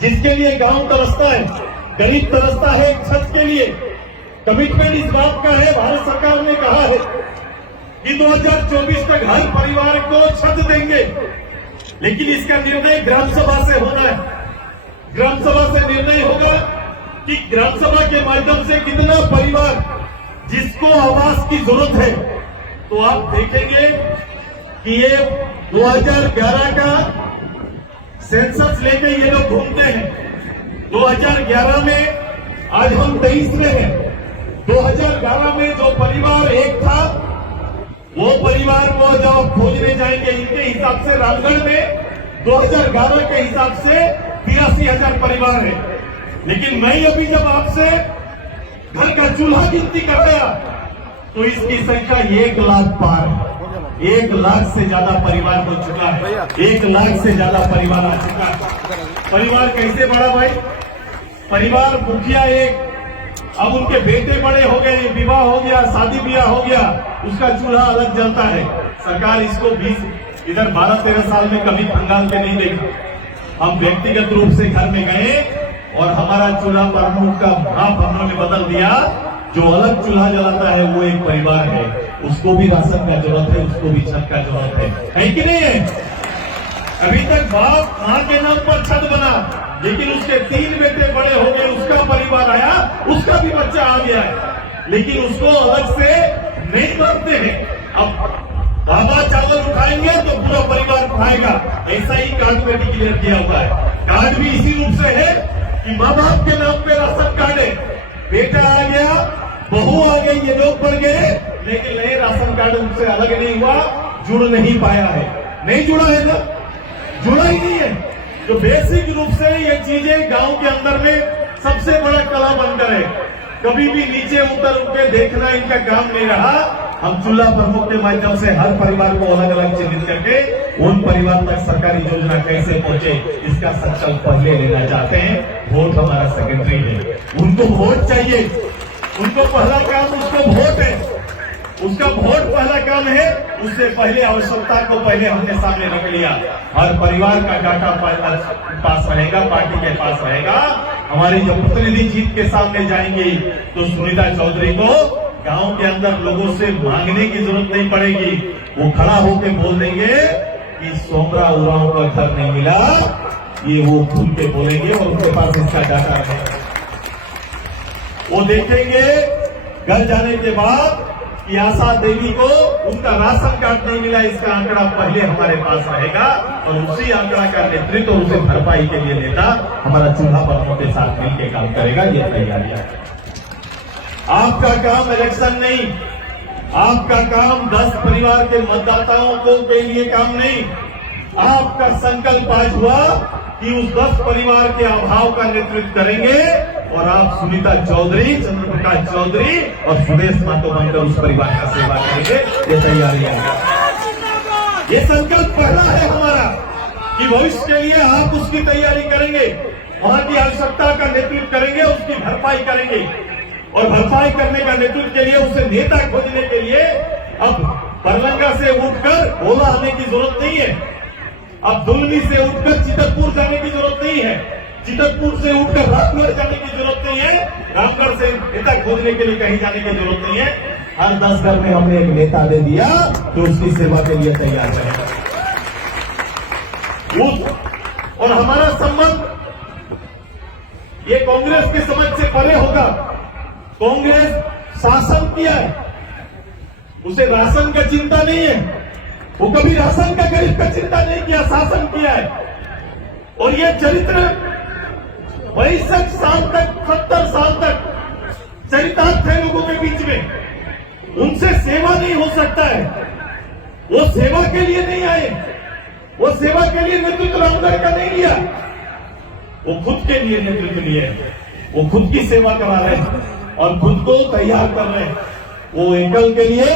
जिसके लिए गांव तरसता है, गरीब तरसता है एक छत के लिए। कमिटमेंट इस बात का है, भारत सरकार ने कहा है कि 2024 तक हर परिवार को छत देंगे, लेकिन इसका निर्णय ग्राम सभा से होना है। ग्राम सभा से निर्णय होगा कि ग्राम सभा के माध्यम से कितना परिवार जिसको आवास की जरूरत है। तो आप देखेंगे कि ये 2011 का सेंसस लेके ये लोग घूमते हैं। 2011 में, आज हम 23 में हैं। 2011 में जो परिवार एक था, वो परिवार को जब खोजने जाएंगे, इनके हिसाब से रामगढ़ में 2011 के हिसाब से 83,000 परिवार है। लेकिन मैं अभी जब आपसे घर का चूल्हा गिनती कर गया तो इसकी संख्या 1 लाख पार है। 1 लाख से ज्यादा परिवार हो चुका है। 1 लाख से ज्यादा परिवार आ चुका है। परिवार कैसे बढ़ा भाई? परिवार मुखिया एक, अब उनके बेटे बड़े हो गए, विवाह हो गया, शादी ब्याह हो गया, उसका चूल्हा अलग जलता है। सरकार इसको 20 इधर 12-13 साल में कभी खंगाल के नहीं देखा। हम व्यक्तिगत रूप से घर में गए और हमारा चूल्हा प्रमुख का भाव हमने बदल दिया। जो अलग चूल्हा जलाता है वो एक परिवार है, उसको भी राशन का जरूरत है, उसको भी छत का जरूरत है कि नहीं है? अभी तक बाप मां के नाम पर छत बना, लेकिन उसके 3 बेटे बड़े हो गए, उसका परिवार आया, उसका भी बच्चा आ गया है, लेकिन उसको अलग से नहीं मानते हैं। अब बाबा चावल उठाएंगे तो पूरा परिवार उठाएगा, ऐसा ही कार्ड में भी क्लियर किया हुआ है। कार्ड भी इसी रूप से है कि माँ बाप के नाम पे राशन कार्ड है, बेटा आ गया, बहू आ गई, ये लोग बढ़ गए, लेकिन नए राशन कार्ड उनसे अलग नहीं हुआ, जुड़ नहीं पाया है। नहीं जुड़ा है ना, जुड़ा ही नहीं है। तो बेसिक रूप से ये चीजें गांव के अंदर में सबसे बड़ा कला बनकर है। कभी भी नीचे उतर के देखना इनका काम नहीं रहा। हम चूल्हा प्रमुख के माध्यम से हर परिवार को अलग अलग चिन्हित करके उन परिवार तक सरकारी योजना कैसे पहुंचे, इसका संकल्प पहले लेना चाहते हैं। वोट हमारा सेकेंडरी है, उनको वोट चाहिए, उनको पहला काम उसको वोट है, उसका वोट पहला काम है। उससे पहले आवश्यकता को पहले हमने सामने रख लिया। हर परिवार का डाटा पास रहेगा, पार्टी के पास रहेगा। हमारी जब प्रतिनिधि जीत के सामने जाएंगी तो सुनीता चौधरी को गांव के अंदर लोगों से मांगने की जरूरत नहीं पड़ेगी। वो खड़ा होकर बोल देंगे कि सोमरा उरांव का घर नहीं मिला, ये वो खुल के बोलेंगे और उनके पास इसका डाटा है। वो देखेंगे घर जाने के बाद कि आशा देवी को उनका राशन कार्ड नहीं मिला, इसका आंकड़ा पहले हमारे पास रहेगा और उसी आंकड़ा का नेतृत्व और उसे भरपाई के लिए नेता हमारा चूल्हा प्रमुख के साथ मिलकर काम करेगा। ये तैयारी है। आपका काम इलेक्शन नहीं, आपका काम 10 परिवार के मतदाताओं को के लिए काम नहीं। आपका संकल्प आज हुआ कि उस 10 परिवार के अभाव का नेतृत्व करेंगे और आप सुनीता चौधरी, चंद्र प्रकाश चौधरी और सुदेश मातो बनकर उस परिवार का सेवा करेंगे। ये तैयारी है, ये संकल्प पहला है हमारा कि भविष्य के लिए आप उसकी तैयारी करेंगे, वहां की आवश्यकता का नेतृत्व करेंगे, उसकी भरपाई करेंगे और भरपाई करने का नेतृत्व के लिए उसे नेता खोजने के लिए अब बरलंगा से उठकर ओला आने की जरूरत नहीं है, अब दुलमी से उठकर चितरपुर जाने की जरूरत नहीं है, चितरपुर से उठकर रामगढ़ जाने की जरूरत नहीं है, रामगढ़ से नेता खोजने के लिए कहीं जाने की जरूरत नहीं है। हर 10 घर में हमने एक नेता दे दिया तो उसकी सेवा के लिए तैयार है। और हमारा संबंध ये कांग्रेस के समझ से परे होगा। कांग्रेस शासन किया है, उसे राशन का चिंता नहीं है, वो कभी राशन का गरीब का चिंता नहीं किया, शासन किया है। और ये चरित्र 62 साल तक, 70 साल तक चरितार्थ थे लोगों के बीच में। उनसे सेवा नहीं हो सकता है, वो सेवा के लिए नहीं आए, वो सेवा के लिए नेतृत्व रामगढ़ का नहीं लिया, वो खुद के लिए नेतृत्व लिए, वो खुद की सेवा करा रहे हैं और खुद को तैयार कर रहे हैं। वो एकल के लिए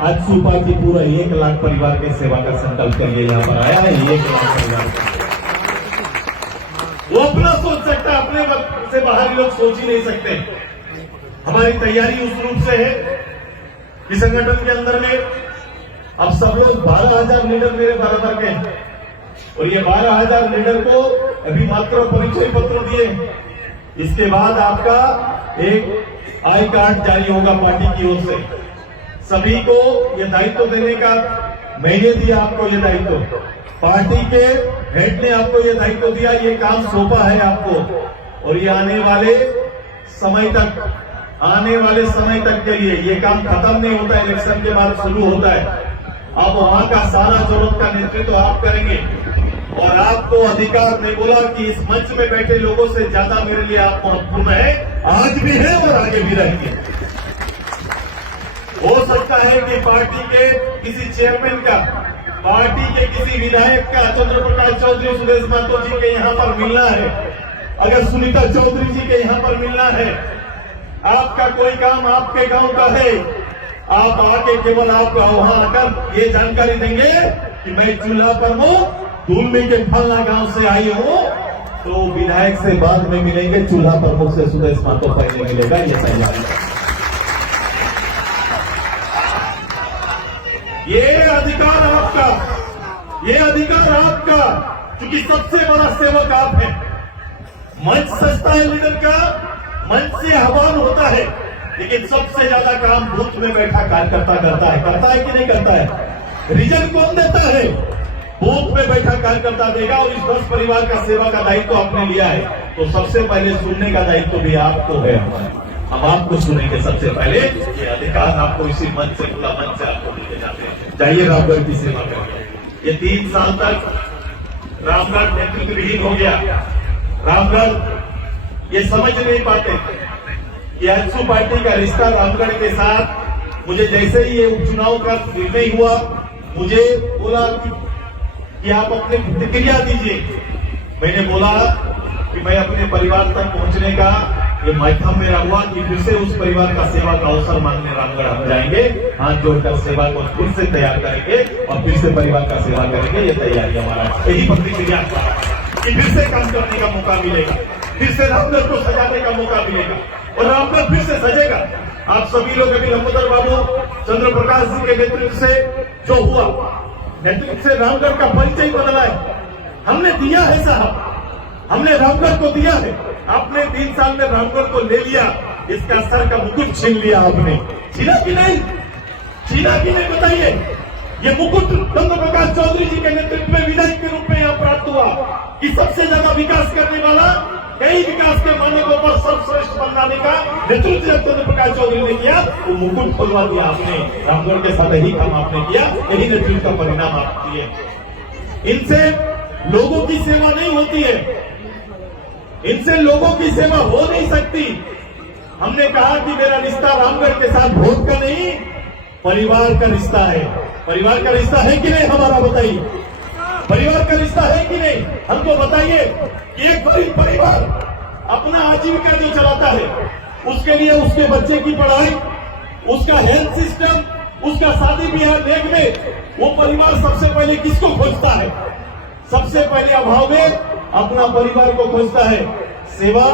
आज सुपा की पूरा 1 लाख परिवार की सेवा का संकल्प कर लिए यहाँ पर आया है। 1 लाख परिवार वो अपना सोच सकता, अपने वक्त से बाहर लोग सोच ही नहीं सकते। हमारी तैयारी उस रूप से है कि संगठन के अंदर में अब सब लोग 12,000 लीडर मेरे बराबर के हैं। और ये 12,000 लीडर को अभी मात्र परिचय पत्र दिए। इसके बाद आपका एक आई कार्ड जारी होगा पार्टी की ओर से। सभी को ये दायित्व देने का मैंने दिया, आपको ये दायित्व, पार्टी के हेड ने आपको ये दायित्व दिया, ये काम सौंपा है आपको। और ये आने वाले समय तक के लिए ये काम खत्म नहीं होता, इलेक्शन के बाद शुरू होता है। अब वहां का सारा जरूरत का नेतृत्व आप करेंगे और आपको अधिकार नहीं बोला कि इस मंच में बैठे लोगों से ज्यादा मेरे लिए आप महत्वपूर्ण है, आज भी है और आगे भी रहेंगे। हो सकता है कि पार्टी के किसी चेयरमैन का, पार्टी के किसी विधायक का, चंद्र प्रकाश चौधरी, सुदेश महतो जी के यहाँ पर मिलना है, अगर सुनीता चौधरी जी के यहाँ पर मिलना है, आपका कोई काम आपके गांव का है, आप आके केवल आप वहां आकर ये जानकारी देंगे कि मैं चूल्हा पर हूं, धूलमी के फलना गांव से आई हूं, तो विधायक से बाद में मिलेंगे, चूल्हा प्रमुख से सुदेश महतो पहले मिलेगा। ये तैयारी, ये अधिकार आपका, ये अधिकार आपका, क्योंकि सबसे बड़ा सेवक आप हैं। मंच सस्ता है लीडर का, मंच से आह्वान होता है, लेकिन सबसे ज्यादा काम बूथ में बैठा कार्यकर्ता करता है कि नहीं करता है? रिजल्ट कौन देता है? बूथ में बैठा कार्यकर्ता देगा। और इस 10 परिवार का सेवा का दायित्व आपने लिया है, तो सबसे पहले सुनने का दायित्व भी आपको है। हम आपको सुनेंगे सबसे पहले, ये अधिकार आपको इसी मंच से, खुला मंच से आपको मिलके जाते हैं। जाइए रामगढ़ की सेवा करिए। ये 3 साल तक रामगढ़ नेतृत्व विहीन हो गया। रामगढ़ ये समझ नहीं पाते कि आजसू पार्टी का रिश्ता रामगढ़ के साथ। मुझे जैसे ही ये उपचुनाव का निर्णय हुआ, मुझे बोला कि आप अपनी प्रतिक्रिया दीजिए। मैंने बोला कि मैं अपने परिवार तक पहुंचने का ये माध्यम मेरा हुआ कि फिर से उस परिवार का सेवा का अवसर मांगने रामगढ़ हम जाएंगे, हाथ जोड़कर सेवा को फिर से तैयार करेंगे और फिर से परिवार का सेवा करेंगे। ये तैयारी हमारा, यही प्रतिक्रिया कि फिर से काम करने का मौका मिलेगा, फिर से रामगढ़ को सजाने का मौका मिलेगा और रामगढ़ फिर से सजेगा। आप सभी लोग अभी लंबोदर बाबू, चंद्र प्रकाश जी के नेतृत्व से जो हुआ, नेतृत्व से रामगढ़ का परिचय बदला है, हमने दिया है साहब, हमने रामगढ़ को दिया है। आपने 3 साल में रामगढ़ को ले लिया, इसका सर का मुकुट छीन लिया आपने। छीना कि नहीं? छीना कि नहीं बताइए? ये मुकुट चंद्र प्रकाश चौधरी जी के नेतृत्व में विधायक के रूप में यहाँ प्राप्त हुआ कि सबसे ज्यादा विकास करने वाला, कई विकास के मानकों पर सर्वश्रेष्ठ बनाने का नेतृत्व जब चंद्र प्रकाश चौधरी ने किया, वो मुकुट खुलवा दिया आपने। रामगढ़ के साथ ही काम आपने किया, यही नेतृत्व का परिणाम आप दिए। इनसे लोगों की सेवा नहीं होती है, इनसे लोगों की सेवा हो नहीं सकती। हमने कहा कि मेरा रिश्ता रामगढ़ के साथ वोट का नहीं, परिवार का रिश्ता है। परिवार का रिश्ता है कि नहीं हमारा, बताइए? परिवार का रिश्ता है कि नहीं? हमको बताइए कि एक गरीब परिवार अपना आजीविका जो चलाता है, उसके लिए उसके बच्चे की पढ़ाई, उसका हेल्थ सिस्टम, उसका शादी ब्याह देखने, वो परिवार सबसे पहले किसको खोजता है? सबसे पहले अभाव में अपना परिवार को खोजता है। सेवा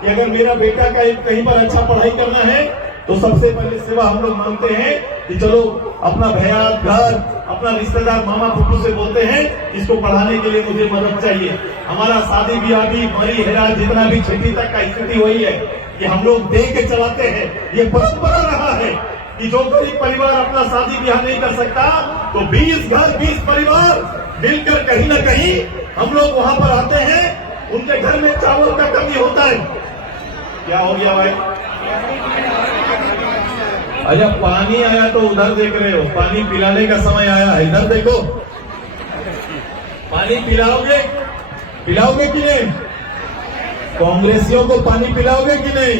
कि अगर मेरा बेटा का एक कहीं पर अच्छा पढ़ाई करना है, तो सबसे पहले सेवा हम लोग मांगते हैं कि चलो अपना भैया, घर, अपना रिश्तेदार, मामा फूफू से बोलते हैं इसको पढ़ाने के लिए मुझे मदद चाहिए। हमारा शादी ब्याह भी, मरी हेरा, जितना भी छठी तक का स्थिति वही है कि हम लोग दे के चलाते हैं। ये परंपरा रहा है कि जो गरीब परिवार अपना शादी ब्याह नहीं कर सकता, तो 20 घर 20 परिवार मिलकर कहीं न कहीं हम लोग वहां पर आते हैं, उनके घर में चावल का कमी होता है। क्या हो गया भाई? अच्छा, पानी आया तो उधर देख रहे हो, पानी पिलाने का समय आया है, इधर देखो। पानी पिलाओगे, पिलाओगे कि नहीं? कांग्रेसियों को पानी पिलाओगे कि नहीं?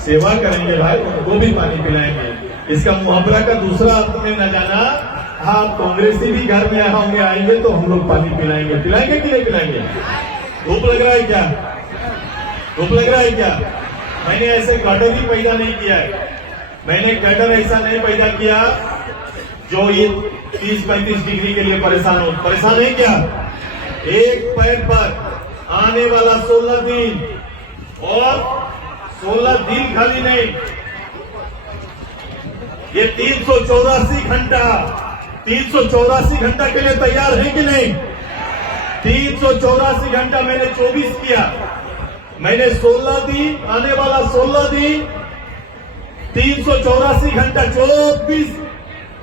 सेवा करेंगे भाई, उनको भी पानी पिलाएंगे। इसका मुहावरा का दूसरा अर्थ में न जाना, हाँ कांग्रेसी भी घर में होंगे, आएंगे तो हम लोग पानी पिलाएंगे। पिलाएंगे कि नहीं पिलाएंगे? धूप लग रहा है क्या? धूप लग रहा है क्या? मैंने ऐसे कैडर ही पैदा नहीं किया है। मैंने कैडर ऐसा नहीं पैदा किया जो ये 30-35 डिग्री के लिए परेशान हो। परेशान है क्या? एक पैर पर आने वाला 16 दिन, और 16 दिन खाली नहीं, ये 384 घंटा 384 घंटा के लिए तैयार है कि नहीं? 384 घंटा मैंने 24 किया, मैंने 16 दी, आने वाला 16 दी, 384 घंटा 24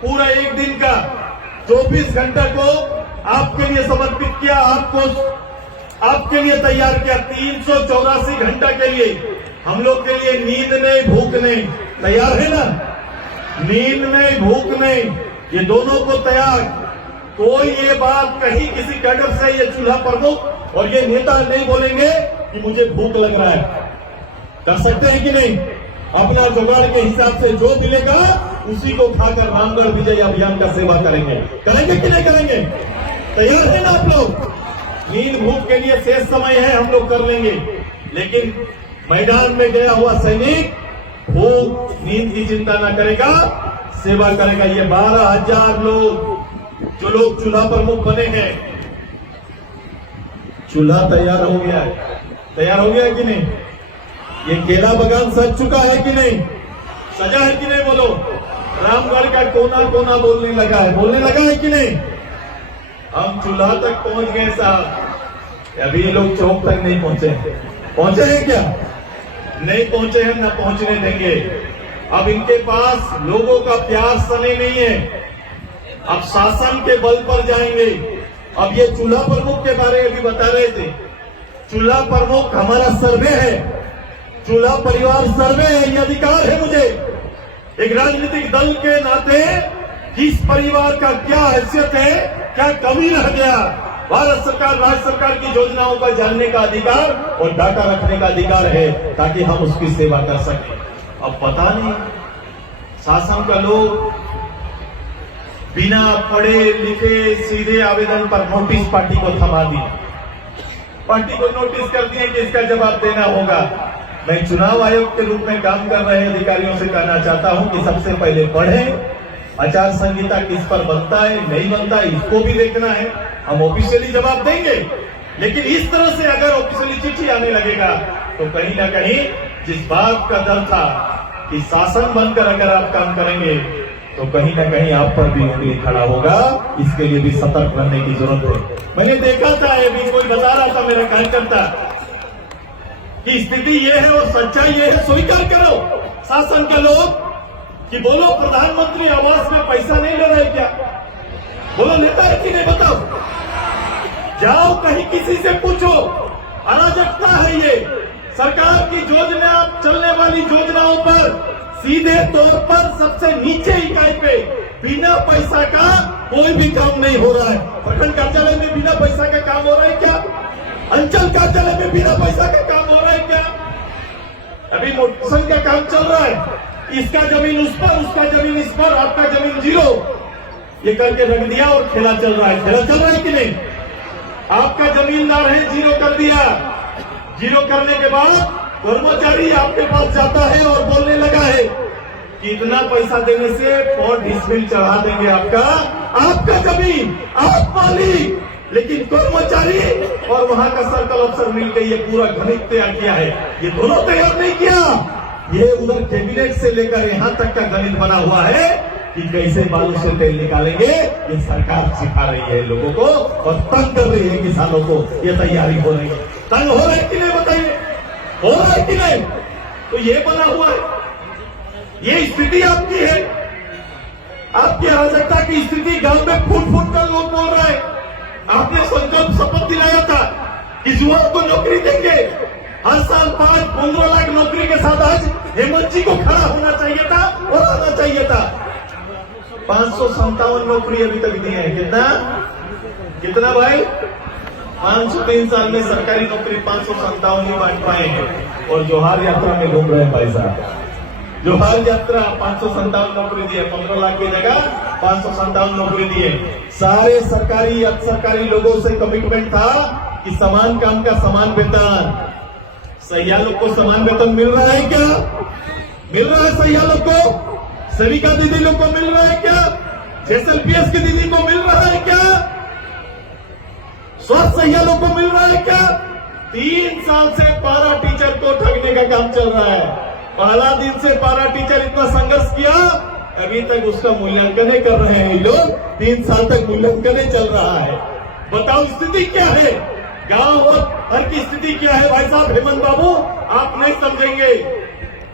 पूरा एक दिन का 24 घंटा को आपके लिए समर्पित किया, आपके लिए तैयार किया। 384 घंटा के लिए हम लोग के लिए नींद नहीं, भूख नहीं, तैयार है ना? नींद नहीं, भूख नहीं, ये दोनों को तैयार। कोई ये बात कहीं किसी कैडर से ये चूल्हा प्रमुख और ये नेता नहीं बोलेंगे कि मुझे भूख लग रहा है। कर सकते हैं कि नहीं? अपना जुगाड़ के हिसाब से जो मिलेगा उसी को खाकर रामगढ़ विजय अभियान का सेवा करेंगे। करेंगे कि नहीं करेंगे? तैयार है ना आप लोग? नींद भूख के लिए शेष समय है, हम लोग कर लेंगे, लेकिन मैदान में गया हुआ सैनिक भूख नींद की चिंता न करेगा, सेवा करेगा। ये 12,000 लोग जो लोग चूल्हा प्रमुख बने हैं, चूल्हा तैयार हो गया है, तैयार हो गया है कि नहीं? ये केला बगान सज चुका है कि नहीं? सजा है कि नहीं? बोलो। रामगढ़ का कोना कोना बोलने लगा है, बोलने लगा है कि नहीं? हम चूल्हा तक पहुंच गए साहब, अभी लोग चौक तक नहीं पहुंचे। पहुंचे हैं क्या? नहीं पहुंचे हैं, ना पहुंचने देंगे। अब इनके पास लोगों का प्यार सने नहीं है, अब शासन के बल पर जाएंगे। अब ये चूल्हा प्रमुख के बारे में भी बता रहे थे, चूल्हा प्रमुख हमारा सर्वे है, चूल्हा परिवार सर्वे है, ये अधिकार है मुझे एक राजनीतिक दल के नाते किस परिवार का क्या हैसियत है, क्या कमी रह गया। भारत सरकार, राज्य सरकार की योजनाओं का जानने का अधिकार और डाटा रखने का अधिकार है, ताकि हम उसकी सेवा कर सकें। अब पता नहीं शासन का लोग बिना पढ़े लिखे सीधे आवेदन पर नोटिस पार्टी को थमा दिया, पार्टी को नोटिस कर दिए कि इसका जवाब देना होगा। मैं चुनाव आयोग के रूप में काम कर रहे अधिकारियों से कहना चाहता हूं कि सबसे पहले पढ़ें, आचार संहिता किस पर बनता है नहीं बनता है इसको भी देखना है। हम ऑफिशियली जवाब देंगे, लेकिन इस तरह से अगर ऑफिशियली चिट्ठी आने लगेगा तो कहीं ना कहीं जिस बात का डर था कि शासन बनकर अगर आप काम करेंगे तो कहीं ना कहीं आप पर भी उंगली खड़ा होगा। इसके लिए भी सतर्क रहने की जरूरत है। मैंने देखा था, ये भी कोई बता रहा था मेरा कार्यकर्ता कि स्थिति ये है और सच्चाई ये है, स्वीकार करो शासन के लोग कि बोलो प्रधानमंत्री आवास में पैसा नहीं ले रहे क्या? बोलो लेता है कि नहीं? बताओ, जाओ कहीं किसी से पूछो। अराजकता है ये। सरकार की योजना, चलने वाली योजनाओं पर सीधे तौर पर सबसे नीचे इकाई पे बिना पैसा का कोई भी काम नहीं हो रहा है। प्रखंड कार्यालय में बिना पैसा का काम हो रहा है क्या? अंचल कार्यालय में बिना पैसा का काम हो रहा है क्या? अभी मोटरसाइकिल का काम चल रहा है, इसका जमीन उस पर, उसका जमीन इस पर, आपका जमीन जीरो, ये करके रख दिया और खेला चल रहा है। खेला चल रहा है कि नहीं? आपका जमींदार है, जीरो कर दिया। जीरो करने के बाद कर्मचारी आपके पास जाता है और बोलने लगा है कि इतना पैसा देने से 4 डिसमिल चढ़ा देंगे आपका जमीन, आप मालिक। लेकिन कर्मचारी और वहां का सर्कल अफसर मिलकर ये पूरा गणित तैयार किया है। ये दोनों तैयार नहीं किया, ये उधर कैबिनेट से लेकर यहां तक का गणित बना हुआ है कि कैसे बालू से तेल निकालेंगे। ये सरकार सिखा रही है लोगों को और तंग कर रही है किसानों को। ये तैयारी हो रही है। तंग हो रहा है कि नहीं? बताइए, हो रहा है कि नहीं? तो ये बना हुआ है, ये स्थिति आपकी है। आपकी अराजकता की स्थिति गांव में फूट फूट कर लोग बोल रहे हैं। आपने संकल्प शपथ दिलाया था कि युवाओं को नौकरी देंगे, हर साल 5-15 लाख नौकरी के साथ आज हेमंत जी को खड़ा होना चाहिए था और आना चाहिए था। 557 नौकरी अभी तक दी है। कितना भाई? 503 साल में सरकारी नौकरी 557 ही बांट पाए हैं। और जोहार यात्रा में घूम रहे हैं भाई साहब। जोहार यात्रा 557 नौकरी दी है, 15 लाख की जगह 557 नौकरी दी है। सारे सरकारी अर्ध सरकारी लोगों से कमिटमेंट था कि समान काम का समान वेतन। सैया लोग को समान वेतन मिल रहा है क्या? मिल रहा है सैया लोग को? सेविका दीदी लोग को मिल रहा है क्या? जेएसएलपीएस की दीदी को मिल रहा है क्या? स्वास्थ्य सैया लोग को मिल रहा है क्या? 3 साल से पारा टीचर को ठगने का काम चल रहा है। पहला दिन से पारा टीचर इतना संघर्ष किया अभी तक उसका मूल्यांकन कर रहे हैं लोग। 3 साल तक मूल्यांकन चल रहा है। बताओ स्थिति क्या है, गांव और हर की स्थिति क्या है। भाई साहब हेमंत बाबू, आप नहीं समझेंगे,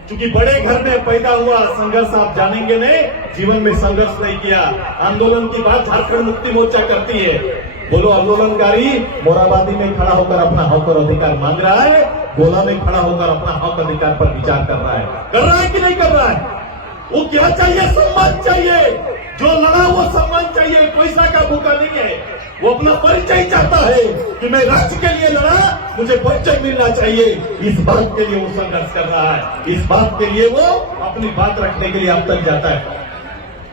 क्योंकि बड़े घर में पैदा हुआ। संघर्ष आप जानेंगे नहीं, जीवन में संघर्ष नहीं किया। आंदोलन की बात झारखंड मुक्ति मोर्चा करती है। बोलो, आंदोलनकारी मोराबादी में खड़ा होकर अपना हक और अधिकार मांग रहा है, गोला में खड़ा होकर अपना हक अधिकार पर विचार कर रहा है कि नहीं कर रहा है। वो क्या चाहिए? सम्मान चाहिए। जो लड़ा वो सम्मान चाहिए, पैसा का भूखा नहीं है। वो अपना परिचय चाहता है कि मैं राष्ट्र के लिए लड़ा, मुझे परिचय मिलना चाहिए। इस बात के लिए वो संघर्ष कर रहा है। इस बात के लिए वो अपनी बात रखने के लिए अब तक जाता है।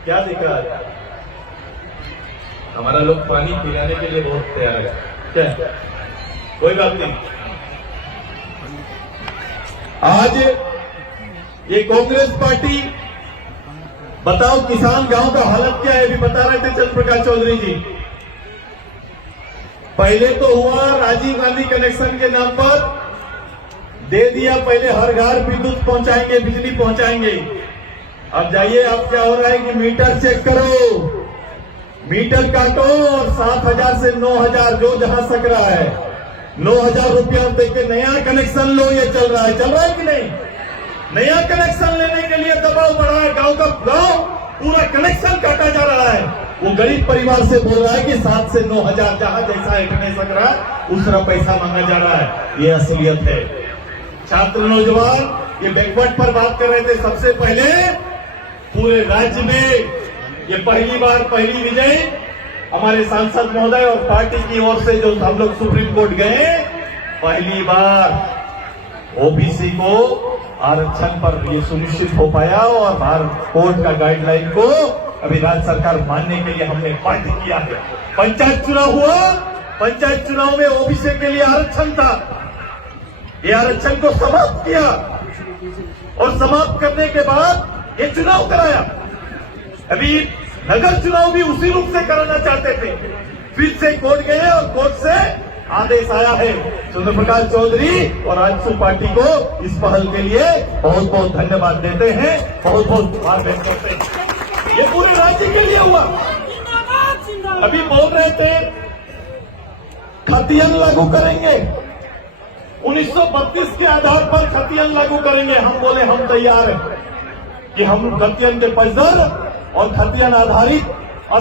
क्या दिख रहा है? हमारा लोग पानी पिलाने के लिए बहुत तैयार है। क्या? कोई बात नहीं। आज ये कांग्रेस पार्टी, बताओ किसान गांव का हालत क्या है, अभी बता रहे थे चंद्र प्रकाश चौधरी जी। पहले तो हुआ राजीव गांधी कनेक्शन के नाम पर दे दिया, पहले हर घर विद्युत पहुंचाएंगे, बिजली पहुंचाएंगे। अब जाइए, अब क्या हो रहा है कि मीटर चेक करो, मीटर काटो और 7,000 से 9,000 जो जहां सक रहा है 9,000 रुपया देके नया कनेक्शन लो। ये चल रहा है कि नहीं? नया कनेक्शन लेने के लिए दबाव बढ़ा है। गांव का गांव पूरा कनेक्शन काटा जा रहा है। वो गरीब परिवार से बोल रहा है कि 7 से 9,000 जहां जैसा एक नहीं सक रहा, दूसरा पैसा मांगा जा रहा है। ये असलियत है। छात्र नौजवान ये बैकवर्ड पर बात कर रहे थे। सबसे पहले पूरे राज्य में ये पहली बार, पहली विजय हमारे सांसद महोदय और पार्टी की ओर से जो हम लोग सुप्रीम कोर्ट गए, पहली बार ओबीसी को आरक्षण पर ये सुनिश्चित हो पाया और भारत कोर्ट का गाइडलाइन को अभी राज्य सरकार मानने के लिए हमने बाध्य किया है। पंचायत चुनाव हुआ, पंचायत चुनाव में ओबीसी के लिए आरक्षण था। ये आरक्षण को समाप्त किया और समाप्त करने के बाद ये चुनाव कराया। अभी नगर चुनाव भी उसी रूप से कराना चाहते थे, फिर से कोर्ट गए और कोर्ट से आदेश आया है। चंद्र प्रकाश चौधरी और आजसू पार्टी को इस पहल के लिए बहुत बहुत धन्यवाद देते हैं, बहुत बहुत आभार व्यक्त करते हैं। ये पूरे राज्य के लिए हुआ। अभी बोल रहे थे खतियन लागू करेंगे, 1932 के आधार पर खतियन लागू करेंगे। हम बोले हम तैयार हैं कि हम खतियन के पैदल और खतियन आधारित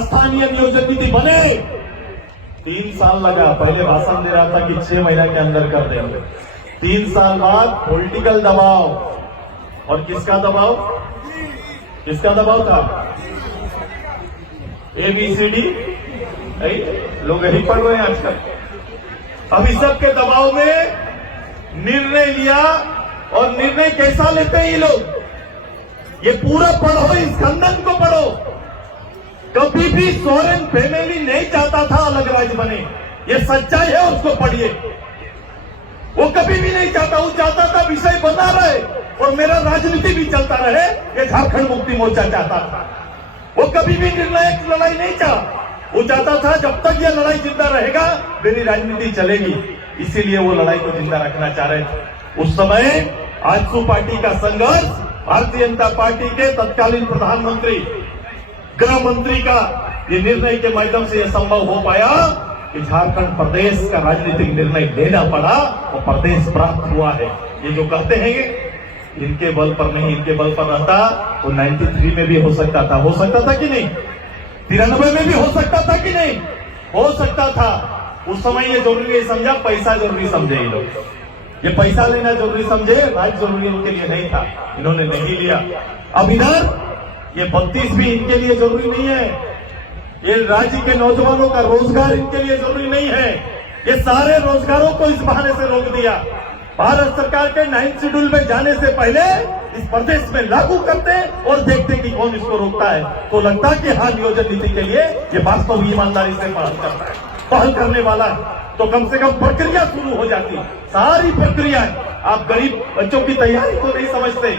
स्थानीय नियोजन नीति बने। 3 साल लगा। पहले भाषण दे रहा था कि 6 महीने के अंदर कर देंगे। 3 साल बाद पॉलिटिकल दबाव, और किसका दबाव? किसका दबाव था? ABCD लोग यही पढ़ रहे हैं आजकल। अब इस सब के दबाव में निर्णय लिया, और निर्णय कैसा लेते हैं ये लोग? ये पूरा पढ़ो, इस खंडन को पढ़ो। कभी भी सोरेन फैमिली नहीं चाहता था अलग राज्य बने, ये सच्चाई है, उसको पढ़िए। वो कभी भी नहीं चाहता, वो चाहता था विषय बना रहे और मेरा राजनीति भी चलता रहे। ये झारखंड मुक्ति मोर्चा चाहता था। वो कभी भी निर्णायक लड़ाई नहीं चाहा। वो चाहता था जब तक ये लड़ाई जिंदा रहेगा मेरी राजनीति चलेगी। इसीलिए वो लड़ाई को जिंदा रखना चाह रहे थे। उस समय आजसू पार्टी का संघर्ष, भारतीय जनता पार्टी के तत्कालीन प्रधानमंत्री, गृह मंत्री का ये निर्णय के माध्यम से यह संभव हो पाया कि झारखंड प्रदेश का राजनीतिक निर्णय लेना पड़ा और प्रदेश प्राप्त हुआ है। ये जो कहते हैं इनके बल पर नहीं, इनके बल पर रहता तो 93 में भी हो सकता था। हो सकता था कि नहीं? 93 में भी हो सकता था कि नहीं? हो सकता था। उस समय ये जरूरी नहीं समझा, पैसा जरूरी समझे ये लोग। ये पैसा लेना जरूरी समझे, राज्य जरूरी उनके लिए नहीं था, इन्होंने नहीं लिया। अब इधर ये 32 भी इनके लिए जरूरी नहीं है। ये राज्य के नौजवानों का रोजगार इनके लिए जरूरी नहीं है। ये सारे रोजगारों को इस बहाने से रोक दिया। भारत सरकार के 9th शेड्यूल में जाने से पहले इस प्रदेश में लागू करते और देखते कि कौन इसको रोकता है। तो लगता कि हाँ, नियोजन नीति के लिए ये वास्तव ईमानदारी से पहल करता है, पहल करने वाला तो कम से कम प्रक्रिया शुरू हो जाती। सारी प्रक्रियाएं, आप गरीब बच्चों की तैयारी को नहीं समझते,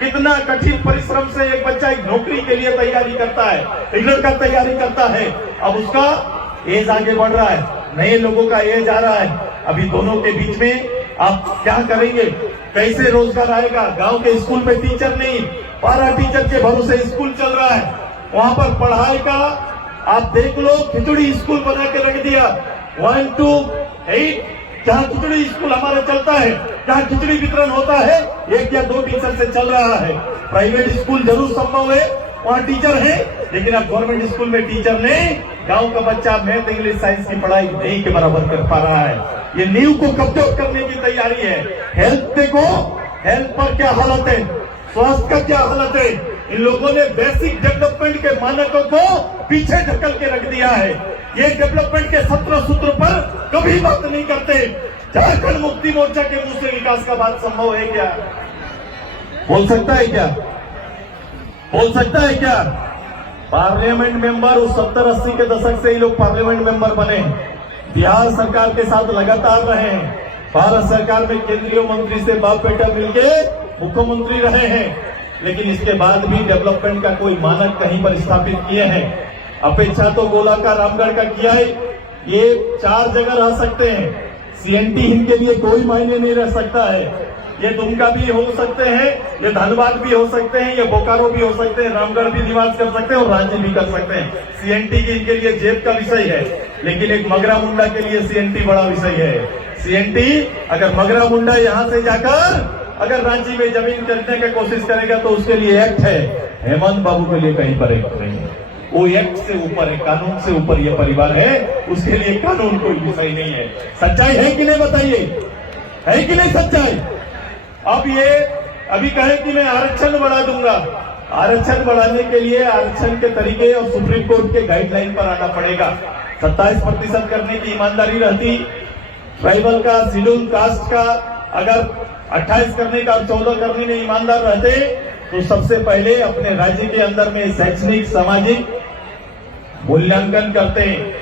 कितना कठिन परिश्रम से एक बच्चा एक नौकरी के लिए तैयारी करता है, एक लड़का तैयारी करता है। अब उसका एज आगे बढ़ रहा है, नए लोगों का एज आ रहा है। अभी दोनों के बीच में आप क्या करेंगे? कैसे रोजगार आएगा? गांव के स्कूल में टीचर नहीं, 12 टीचर के भरोसे स्कूल चल रहा है। वहां पर पढ़ाई का आप देख लो, खिचड़ी स्कूल बना के रख दिया। 1 to 8 जहाँ खिचड़ी स्कूल हमारा चलता है, जहाँ खिचड़ी वितरण होता है, 1 या 2 टीचर से चल रहा है। प्राइवेट स्कूल जरूर संभव है, वहाँ टीचर है, लेकिन अब गवर्नमेंट स्कूल में टीचर नहीं, गांव का बच्चा मैथ इंग्लिश साइंस की पढ़ाई नहीं के बराबर कर पा रहा है। ये नींव को कमजोर करने की तैयारी है। हेल्थ देखो, हेल्थ पर क्या हालत है, स्वास्थ्य का क्या हालत है। इन लोगों ने बेसिक डेवलपमेंट के मानकों को पीछे ढकल के रख दिया है। ये डेवलपमेंट के 17 सूत्र पर कभी बात नहीं करते। झारखंड मुक्ति मोर्चा के मुंह से विकास का बात संभव है क्या? बोल सकता है क्या? बोल सकता है क्या? पार्लियामेंट मेंबर उस 70-80 के दशक से ही लोग पार्लियामेंट मेंबर बने, बिहार सरकार के साथ लगातार रहे हैं, भारत सरकार में केंद्रीय मंत्री से बाप बेटा मिलके मुख्यमंत्री रहे हैं, लेकिन इसके बाद भी डेवलपमेंट का कोई मानक कहीं पर स्थापित किए हैं। अपेक्षा तो गोलाकार रामगढ़ का किया है, ये 4 जगह रह सकते हैं। सीएनटी इनके लिए कोई मायने नहीं रह सकता है। ये दुमका भी हो सकते हैं, ये धनबाद भी हो सकते हैं, ये बोकारो भी हो सकते हैं, रामगढ़ भी निवास कर सकते हैं और रांची भी कर सकते हैं। सीएनटी की इनके लिए जेब का विषय है, लेकिन एक मगरा मुंडा के लिए सीएनटी बड़ा विषय है। सीएनटी अगर मगरा मुंडा यहां से जाकर अगर रांची में जमीन खरीदने की कोशिश करेगा तो उसके लिए एक्ट है। हेमंत बाबू के लिए कहीं पर एक्ट नहीं है, वो एक्ट से ऊपर है, कानून से ऊपर ये परिवार है, उसके लिए कानून कोई विषय नहीं है। सच्चाई है कि नहीं बताइए, है कि नहीं सच्चाई? अब ये अभी कहे कि मैं आरक्षण बढ़ा दूंगा, आरक्षण बढ़ाने के लिए आरक्षण के तरीके और सुप्रीम कोर्ट के गाइडलाइन पर आना पड़ेगा। 27% करने की ईमानदारी रहती, ट्राइबल का, शेड्यूल कास्ट का अगर 28 करने का और 14 करने में ईमानदार रहते तो सबसे पहले अपने राज्य के अंदर में शैक्षणिक सामाजिक मूल्यांकन करते हैं।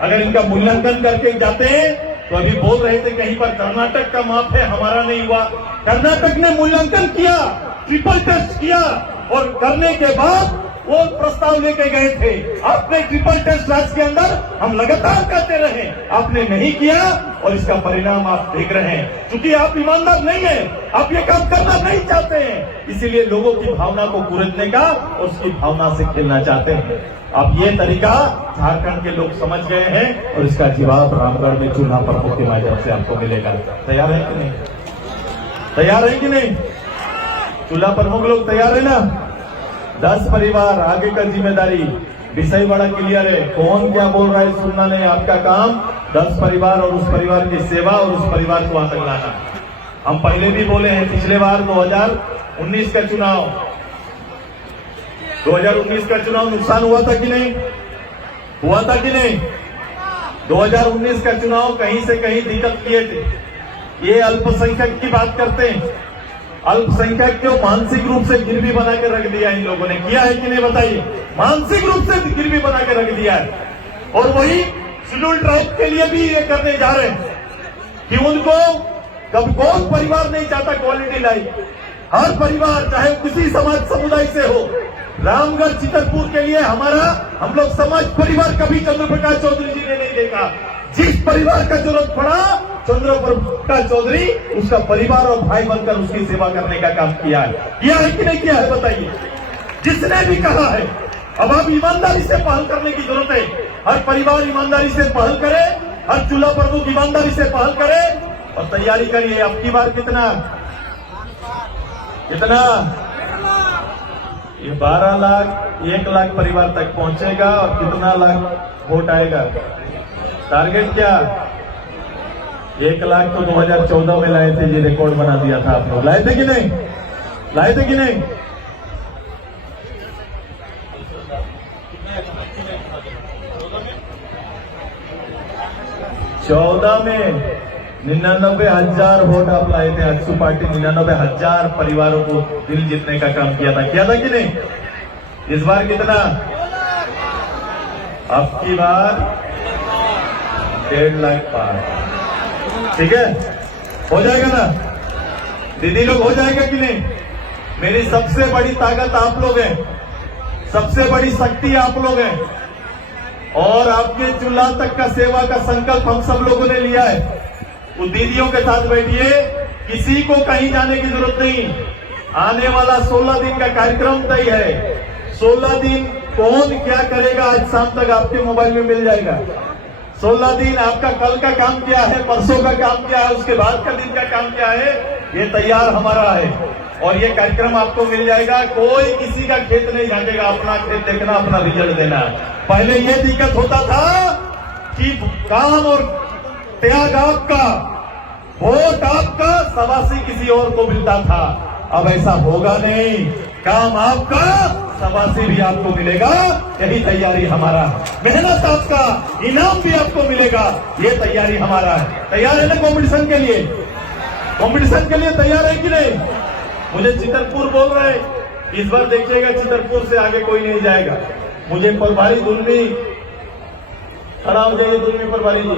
अगर इनका मूल्यांकन करके जाते हैं तो अभी बोल रहे थे कहीं पर कर्नाटक का माप है, हमारा नहीं हुआ। कर्नाटक ने मूल्यांकन किया, ट्रिपल टेस्ट किया और करने के बाद वो प्रस्ताव लेके गए थे। आपने ट्रिपल टेस्ट राज्य के अंदर हम लगातार करते रहे, आपने नहीं किया और इसका परिणाम आप देख रहे हैं। क्योंकि आप ईमानदार नहीं है, आप ये काम करना नहीं चाहते हैं, इसीलिए लोगों की भावना को कुरेदने का और उसकी भावना से खेलना चाहते हैं। अब ये तरीका झारखंड के लोग समझ गए हैं और इसका जवाब रामगढ़ में चूल्हा प्रमुख के माध्यम से आपको मिलेगा। तैयार है कि नहीं? तैयार है कि नहीं? चूल्हा प्रमुख लोग तैयार है ना? 10 परिवार, आगे का जिम्मेदारी, विषय बड़ा क्लियर है, कौन क्या बोल रहा है सुनना नहीं, आपका काम 10 परिवार और उस परिवार की सेवा और उस परिवार को आतंक लाना। हम पहले भी बोले हैं, पिछले बार 2019 का चुनाव, 2019 का चुनाव नुकसान हुआ था कि नहीं? हुआ था कि नहीं? 2019 का चुनाव कहीं से कहीं दिक्कत किए थे। ये अल्पसंख्यक की बात करते हैं, अल्पसंख्यक को मानसिक रूप से गिरवी बना के रख दिया इन लोगों ने, किया है कि नहीं बताइए? मानसिक रूप से गिरवी बना के रख दिया है। और वही शेड्यूल ट्राइब के लिए भी ये करने जा रहे हैं कि उनको कब कौन परिवार नहीं चाहता क्वालिटी लाइफ। हर परिवार चाहे किसी समाज समुदाय से हो, रामगढ़ चितरपुर के लिए हमारा हम लोग समाज परिवार कभी चंद्रप्रकाश चौधरी जी ने नहीं देखा। जिस परिवार का जरूरत पड़ा चंद्रप्रकाश चौधरी उसका परिवार और भाई बनकर उसकी सेवा करने का काम किया है कि नहीं किया है बताइए? जिसने भी कहा है, अब आप ईमानदारी से पहल करने की जरूरत है। हर परिवार ईमानदारी से पहल करे, हर चूल्हा प्रमुख ईमानदारी से पहल करे और तैयारी करिए। अब की बार कितना ये 12 लाख 1 लाख परिवार तक पहुंचेगा और कितना लाख वोट आएगा? टारगेट क्या? 1 लाख तो 2014 में लाए थे, ये रिकॉर्ड बना दिया था आप लोग। लाए थे कि नहीं? लाए थे कि नहीं? चौदह में 99,000 वोट आप लाए थे। अक्सू पार्टी 99,000 परिवारों को दिल जीतने का काम किया था कि नहीं? इस बार कितना? अब की बार 1.5 लाख पार। ठीक है, हो जाएगा ना दीदी लोग? हो जाएगा कि नहीं? मेरी सबसे बड़ी ताकत आप लोग हैं, सबसे बड़ी शक्ति आप लोग हैं और आपके चूल्हा तक का सेवा का संकल्प हम सब लोगों ने लिया है। उन दीदियों के साथ बैठिए, किसी को कहीं जाने की जरूरत नहीं। आने वाला 16 दिन का कार्यक्रम तय है। 16 दिन कौन क्या करेगा आज शाम तक आपके मोबाइल में मिल जाएगा। 16 दिन आपका कल का काम क्या है, परसों का काम क्या है, उसके बाद का दिन का काम क्या है, ये तैयार हमारा है और ये कार्यक्रम आपको मिल जाएगा। कोई किसी का खेत नहीं झांकेगा, अपना खेत देखना, अपना रिजल्ट देना। पहले ये दिक्कत होता था कि काम और त्याग आपका, वोट आपका, शाबाशी किसी और को मिलता था। अब ऐसा होगा नहीं, काम आपका, शाबाशी भी आपको मिलेगा। यही तैयारी हमारा, मेहनत आपका, इनाम भी आपको मिलेगा, ये तैयारी हमारा है। तैयार है ना कंपटीशन के लिए? कंपटीशन के लिए तैयार है कि नहीं? मुझे चितरपुर बोल रहे, इस बार देखिएगा चितरपुर से आगे कोई नहीं जाएगा। मुझे प्रभारी दुलमी, खड़ा हो जाइए दुलमी प्रभारी जी,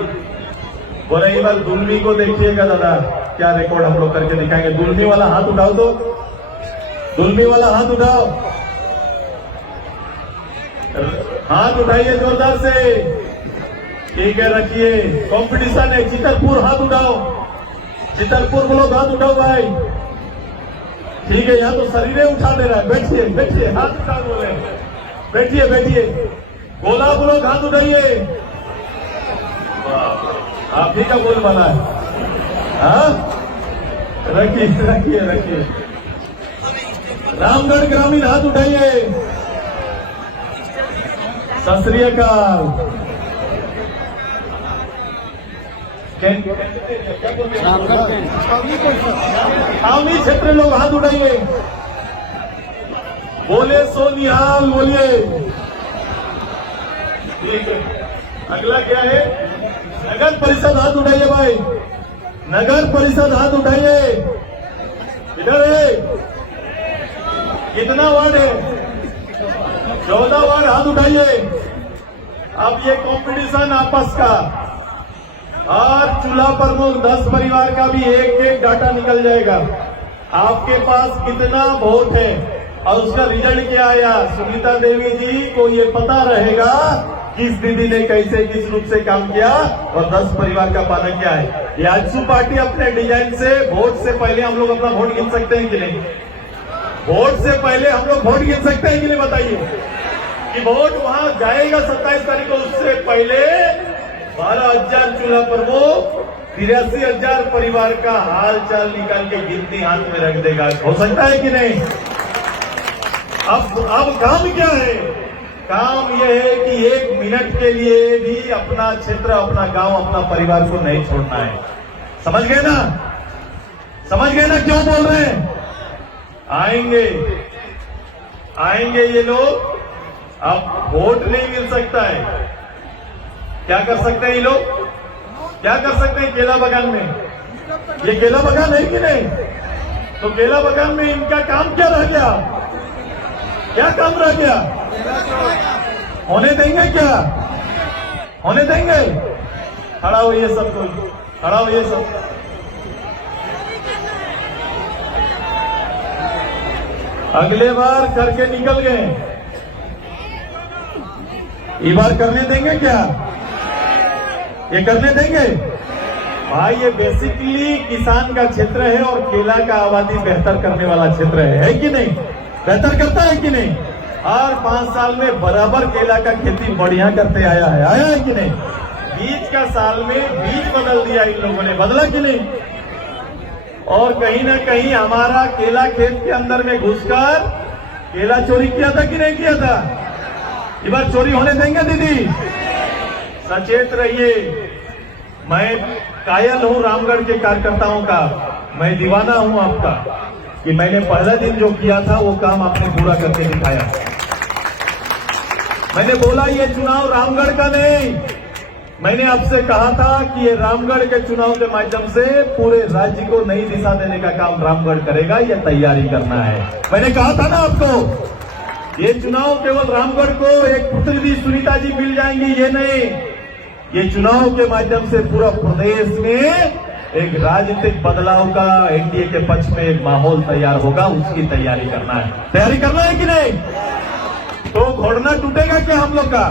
बोल रहे बार दुलमी को देखिएगा दादा, क्या रिकॉर्ड हम लोग करके दिखाएंगे। दुलमी वाला हाथ उठाओ, तो दुलमी वाला हाथ उठाओ, हाथ उठाइए जोरदार से। ठीक है, रखिए, कंपटीशन है। चितरपुर हाथ उठाओ, चितरपुर लोग हाथ उठाओ भाई। ठीक है, यहाँ तो शरीर उठा दे रहा है। बैठिए बैठिए, हाथ उठा बोले, बैठिए बैठिए। गोला लोग हाथ उठाइए। आप ही का बोल बना है। हाँ, रखिए रखिए रखिए। रामगढ़ ग्रामीण हाथ उठाइए। सत श्री अकाल। छावनी क्षेत्र लोग हाथ उठाइए, बोले सो निहाल बोलिए। ठीक है, अगला क्या है? नगर परिषद हाथ उठाइए भाई, नगर परिषद हाथ उठाइए। इधर है, कितना वार्ड है? 14 वार्ड, हाथ उठाइए। अब ये कंपटीशन आपस का, और चूल्हा प्रमुख 10 परिवार का भी एक एक डाटा निकल जाएगा। आपके पास कितना वोट है और उसका रिजल्ट क्या आया। सुनीता देवी जी को ये पता रहेगा किस दीदी ने कैसे किस रूप से काम किया और 10 परिवार का पाना क्या है। ये आजसू पार्टी अपने डिजाइन से वोट से पहले हम लोग अपना वोट गिन सकते हैं कि नहीं? वोट से पहले हम लोग वोट गिन सकते हैं कि नहीं? बताइए कि वोट वहां जाएगा 27 तारीख को, उससे पहले 12,000 चूल्हा प्रमुख 83,000 परिवार का हाल चाल निकाल के गिनती हाथ में रख देगा। हो सकता है कि नहीं? अब काम क्या है? काम यह है कि 1 मिनट के लिए भी अपना क्षेत्र, अपना गांव, अपना परिवार को नहीं छोड़ना है। समझ गए ना? समझ गए ना क्यों बोल रहे हैं? आएंगे आएंगे ये लोग। अब वोट नहीं मिल सकता है, क्या कर सकते हैं ये लोग? क्या कर सकते हैं? केला बागान में, ये केला बागान है कि नहीं? तो केला बागान में इनका काम क्या रह गया? क्या काम रह गया? होने देंगे क्या? होने देंगे? खड़ा होइए सब कोई, खड़ा होइए सब। अगले बार करके निकल गए, इस बार करने देंगे क्या? ये करने देंगे भाई? ये बेसिकली किसान का क्षेत्र है और केला का आबादी बेहतर करने वाला क्षेत्र है कि नहीं? बेहतर करता है कि नहीं? और 5 साल में बराबर केला का खेती बढ़िया करते आया है कि नहीं? बीज का साल में बीज बदल दिया इन लोगों ने, बदला कि नहीं? और कहीं ना कहीं हमारा केला खेत के अंदर में घुसकर केला चोरी किया था कि नहीं किया था? इस बार चोरी होने देंगे दीदी? सचेत रहिए। मैं कायल हूं रामगढ़ के कार्यकर्ताओं का, मैं दीवाना हूं आपका कि मैंने पहला दिन जो किया था वो काम आपने पूरा करके दिखाया। मैंने बोला ये चुनाव रामगढ़ का नहीं, मैंने आपसे कहा था कि ये रामगढ़ के चुनाव के माध्यम से पूरे राज्य को नई दिशा देने का काम रामगढ़ करेगा, ये तैयारी करना है। मैंने कहा था ना आपको, ये चुनाव केवल रामगढ़ को एक पुत्र दी सुनीता जी मिल जाएंगी, ये नहीं, ये चुनाव के माध्यम से पूरा प्रदेश में एक राजनीतिक बदलाव का, एनडीए के पक्ष में एक माहौल तैयार होगा, उसकी तैयारी करना है। तैयारी करना है कि नहीं? तो घोड़ना टूटेगा क्या हम लोग का?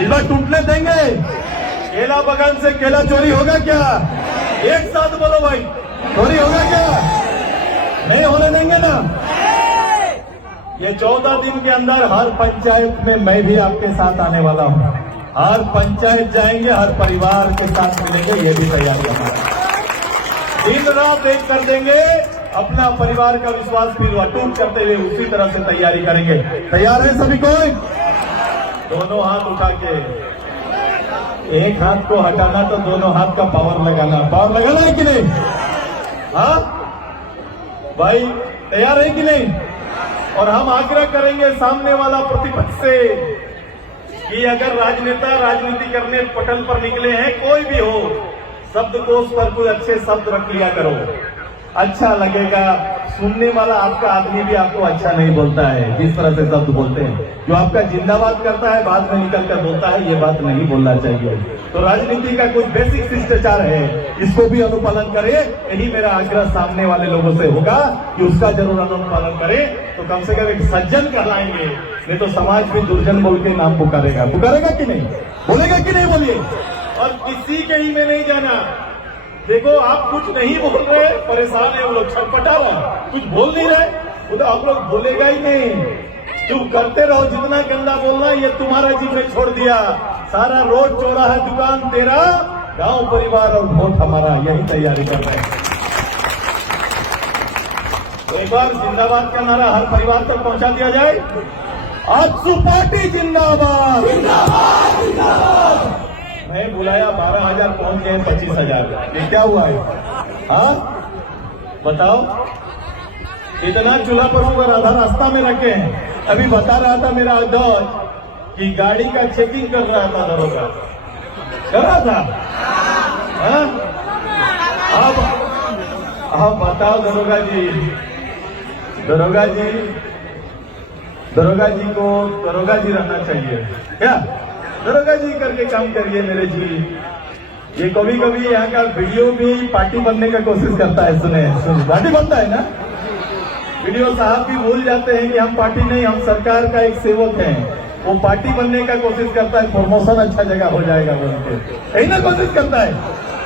इस बार टूटने देंगे? केला बागान से केला चोरी होगा क्या? एक साथ बोलो भाई, चोरी होगा क्या? नहीं होने देंगे। है ना? ये 14 दिन के अंदर हर पंचायत में मैं भी आपके साथ आने वाला हूं। हर पंचायत जाएंगे, हर परिवार के साथ मिलेंगे, ये भी तैयारी हमारा। दिन रात एक कर देंगे, अपना परिवार का विश्वास फिर अटूट करते हुए उसी तरह से तैयारी करेंगे। तैयार है सभी कोई? दोनों हाथ उठा के, एक हाथ को हटाना तो दोनों हाथ का पावर लगाना है कि नहीं? हाँ भाई, तैयार है कि नहीं? और हम आग्रह करेंगे सामने वाला प्रतिपक्ष से कि अगर राजनेता राजनीति करने पटल पर निकले हैं, कोई भी हो, शब्दकोश पर कोई अच्छे शब्द रख लिया करो, अच्छा लगेगा। सुनने वाला आपका आदमी भी आपको अच्छा नहीं बोलता है जिस तरह से शब्द बोलते हैं। जो आपका जिंदाबाद करता है बाद में निकल कर बोलता है, ये बात नहीं बोलना चाहिए। तो राजनीति का कुछ बेसिक शिष्टाचार है, इसको भी अनुपालन करें। यही मेरा आग्रह सामने वाले लोगों से होगा कि उसका जरूर अनुपालन करें, तो कम से कम एक सज्जन कहलाएंगे। नहीं तो समाज भी दुर्जन बोल के नाम पुकारेगा कि नहीं? बोलेगा कि नहीं? बोलिए। और किसी के ही में नहीं जाना। देखो, आप कुछ नहीं बोल रहे, परेशान है वो लोग, छटपटा रहा, कुछ बोल नहीं रहे, वो तो आप लोग बोलेगा ही नहीं। चुप करते रहो, जितना गंदा बोलना ये तुम्हारा जिम्मे छोड़ दिया। सारा रोड चौराहा दुकान तेरा, गांव परिवार और वोट हमारा, यही तैयारी कर रहे हैं। एक बार जिंदाबाद का नारा हर परिवार तक पहुंचा दिया जाए। आजसू पार्टी जिंदाबाद। मैं बुलाया 12,000 पहुंच गए 25,000। ये क्या हुआ है? हाँ बताओ, इतना चूल्हा पर ऊपर आधा रास्ता में रखे हैं। अभी बता रहा था मेरा दोस्त कि गाड़ी का चेकिंग कर रहा था, दरोगा कर रहा था। हाँ? अब बताओ दरोगा जी को दरोगा जी रहना चाहिए क्या? दरोगा जी करके काम करिए मेरे जी। ये कभी कभी यहाँ का वीडियो भी पार्टी बनने का कोशिश करता है। सुने पार्टी बनता है ना, वीडियो साहब भी भूल जाते हैं कि हम पार्टी नहीं, हम सरकार का एक सेवक हैं। वो पार्टी बनने का कोशिश करता है, प्रमोशन अच्छा जगह हो जाएगा बोलते, यही ना कोशिश करता है।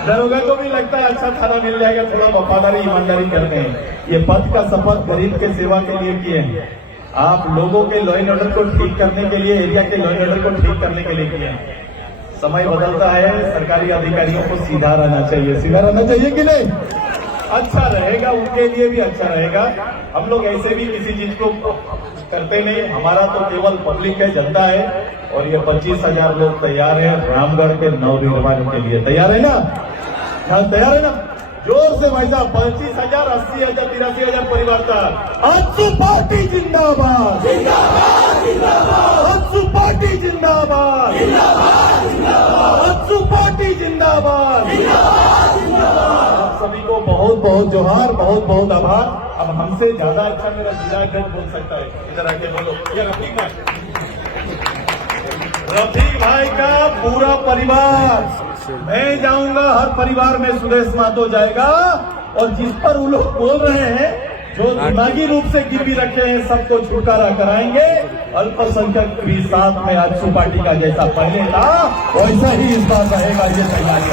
दरोगा को भी लगता है अच्छा थाना मिल जाएगा, थोड़ा वफादारी ईमानदारी करते हैं। ये पद का शपथ गरीब के सेवा के लिए किए हैं। आप लोगों के लॉ एंड ऑर्डर को ठीक करने के लिए, एरिया के लॉ एंड ऑर्डर को ठीक करने के लिए किए हैं। समय बदलता है, सरकारी अधिकारियों को सीधा रहना चाहिए कि नहीं? अच्छा रहेगा, उनके लिए भी अच्छा रहेगा। हम लोग ऐसे भी किसी चीज को करते नहीं, हमारा तो केवल पब्लिक है, जनता है। और ये 25,000 लोग तैयार हैं रामगढ़ के नवनिर्माण के लिए। तैयार है ना? हाँ तैयार है ना? जोर से भाई साहब, 25,000, 80,000, 83,000 परिवार था। आजसू पार्टी जिंदाबाद, आजसू पार्टी जिंदाबाद, आजसू पार्टी जिंदाबाद। आप सभी को बहुत बहुत जोहार, बहुत बहुत आभार। अब हमसे ज्यादा अच्छा मेरा जिला अध्यक्ष बोल सकता है, इधर आके बोलो। ये रफीक भाई का पूरा परिवार, मैं जाऊंगा, हर परिवार में सुदेश मातो जाएगा। और जिस पर वो लोग बोल रहे हैं, जो दिमागी रूप से गिरवी रखे हैं, सबको छुटकारा कराएंगे। अल्पसंख्यक भी साथ में आजसू पार्टी का जैसा पहले था वैसा ही इस बार रहेगा, ये तैयारी।